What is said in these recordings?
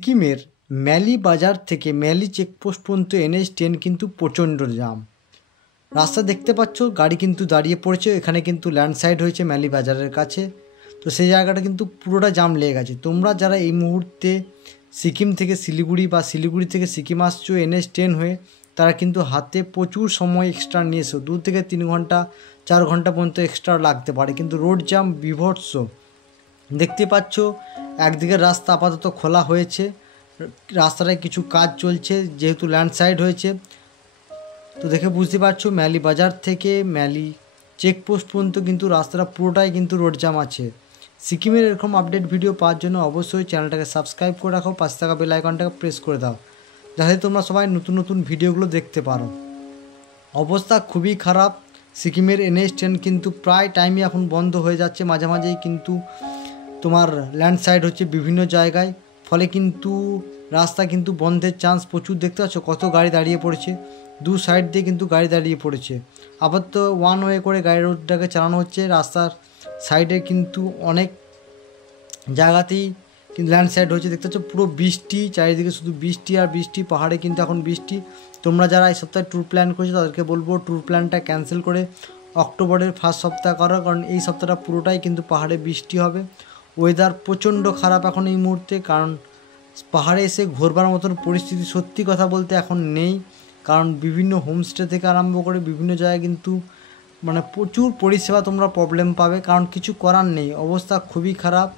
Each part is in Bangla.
সিকিমের ম্যালি বাজার থেকে ম্যালি চেকপোস্ট পর্যন্ত NH10 কিন্তু প্রচণ্ড জাম। রাস্তা দেখতে পাচ্ছ, গাড়ি কিন্তু দাঁড়িয়ে পড়েছে। এখানে কিন্তু ল্যান্ডস্লাইড হয়েছে ম্যালি বাজারের কাছে, তো সেই জায়গাটা কিন্তু পুরোটা জাম লেগে গেছে। তোমরা যারা এই মুহূর্তে সিকিম থেকে শিলিগুড়ি বা শিলিগুড়ি থেকে সিকিম আসছো NH10 হয়ে, তারা কিন্তু হাতে প্রচুর সময় এক্সট্রা নিয়ে এসো। 2 থেকে 3 ঘন্টা 4 ঘন্টা পর্যন্ত এক্সট্রা লাগতে পারে, কিন্তু রোড জাম বিভৎস। দেখতে পাচ্ছ একদিকে রাস্তা আপাতত খোলা হয়েছে, রাস্তাটায় কিছু কাজ চলছে যেহেতু ল্যান্ডস্লাইড হয়েছে। তো দেখে বুঝতে পারছো ম্যালি বাজার থেকে ম্যালি চেকপোস্ট পর্যন্ত কিন্তু রাস্তাটা পুরোটাই কিন্তু রোড জাম আছে। সিকিমের এরকম আপডেট ভিডিও পাওয়ার জন্য অবশ্যই চ্যানেলটাকে সাবস্ক্রাইব করে রাখো, পাশে থাকা বেল আইকনটাকে প্রেস করে দাও, যাতে তোমরা সবাই নতুন নতুন ভিডিওগুলো দেখতে পারো। অবস্থা খুবই খারাপ। সিকিমের NH10 কিন্তু প্রায় টাইমই এখন বন্ধ হয়ে যাচ্ছে, মাঝে মাঝেই কিন্তু তোমার ল্যান্ডস্লাইড হচ্ছে বিভিন্ন জায়গায়, ফলে কিন্তু রাস্তা কিন্তু বন্ধের চান্স প্রচুর। দেখতে পাচ্ছ কত গাড়ি দাঁড়িয়ে পড়েছে, দু সাইড দিয়ে কিন্তু গাড়ি দাঁড়িয়ে পড়েছে। আবার তো ওয়ান ওয়ে করে গাড়ি রোডটাকে চালানো হচ্ছে। রাস্তার সাইডে কিন্তু অনেক জায়গাতেই কিন্তু ল্যান্ডস্লাইড হয়েছে। দেখতে পাচ্ছ পুরো বৃষ্টি, চারিদিকে শুধু বৃষ্টি আর বৃষ্টি, পাহাড়ে কিন্তু এখন বৃষ্টি। তোমরা যারা এই সপ্তাহে ট্যুর প্ল্যান করেছো তাদেরকে বলবো ট্যুর প্ল্যানটা ক্যান্সেল করে অক্টোবরের ফার্স্ট সপ্তাহ করো, কারণ এই সপ্তাহটা পুরোটাই কিন্তু পাহাড়ে বৃষ্টি হবে। ওয়েদার প্রচণ্ড খারাপ এখন এই মুহূর্তে, কারণ পাহাড়ে এসে ঘোরবার মতন পরিস্থিতি সত্যি কথা বলতে এখন নেই। কারণ বিভিন্ন হোমস্টে থেকে আরম্ভ করে বিভিন্ন জায়গায় কিন্তু মানে প্রচুর পরিষেবা তোমরা প্রবলেম পাবে, কারণ কিছু করার নেই। অবস্থা খুবই খারাপ,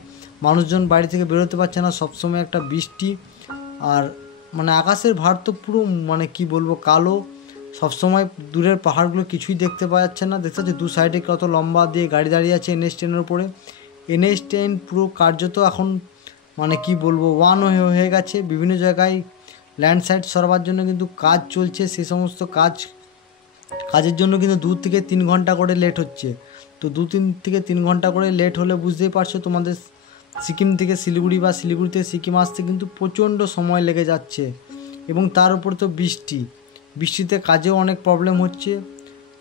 মানুষজন বাড়ি থেকে বেরোতে পারছে না, সবসময় একটা বৃষ্টি। আর মানে আকাশের ভার তো পুরো মানে কি বলবো কালো, সবসময় দূরের পাহাড়গুলো কিছুই দেখতে পাওয়া যাচ্ছে না। দেখতে পাচ্ছি দু সাইডে কত লম্বা দিয়ে গাড়ি দাঁড়িয়ে আছে NH10-এর উপরে। NH10 পুরো কার্যত এখন মানে কি বলবো ওয়ান হয়ে গেছে। বিভিন্ন জায়গায় ল্যান্ডস্লাইড সরাবার জন্য কিন্তু কাজ চলছে, সেই সমস্ত কাজের জন্য কিন্তু 2 থেকে 3 ঘন্টা করে লেট হচ্ছে। তো 2 থেকে 3 ঘন্টা করে লেট হলে বুঝতেই পারছো তোমাদের সিকিম থেকে শিলিগুড়ি বা শিলিগুড়ি থেকে সিকিম আসতে কিন্তু প্রচণ্ড সময় লেগে যাচ্ছে। এবং তার উপর তো বৃষ্টিতে কাজেও অনেক প্রবলেম হচ্ছে।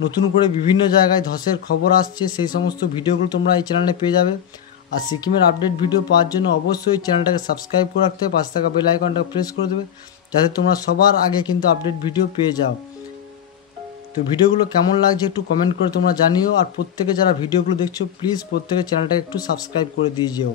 নতুন করে বিভিন্ন জায়গায় ধসের খবর আসছে, সেই সমস্ত ভিডিওগুলো তোমরা এই চ্যানেলে পেয়ে যাবে। আর সিকিমের আপডেট ভিডিও পাওয়ার জন্য অবশ্যই চ্যানেলটাকে সাবস্ক্রাইব করে রাখতে হবে, পাশে থাকা বেল আইকনটাকে প্রেস করে দেবে, যাতে তোমরা সবার আগে কিন্তু আপডেট ভিডিও পেয়ে যাও। তো ভিডিওগুলো কেমন লাগছে একটু কমেন্ট করে তোমরা জানিও। আর প্রত্যেকে যারা ভিডিওগুলো দেখছো প্লিজ প্রত্যেকে চ্যানেলটাকে একটু সাবস্ক্রাইব করে দিয়ে যেও।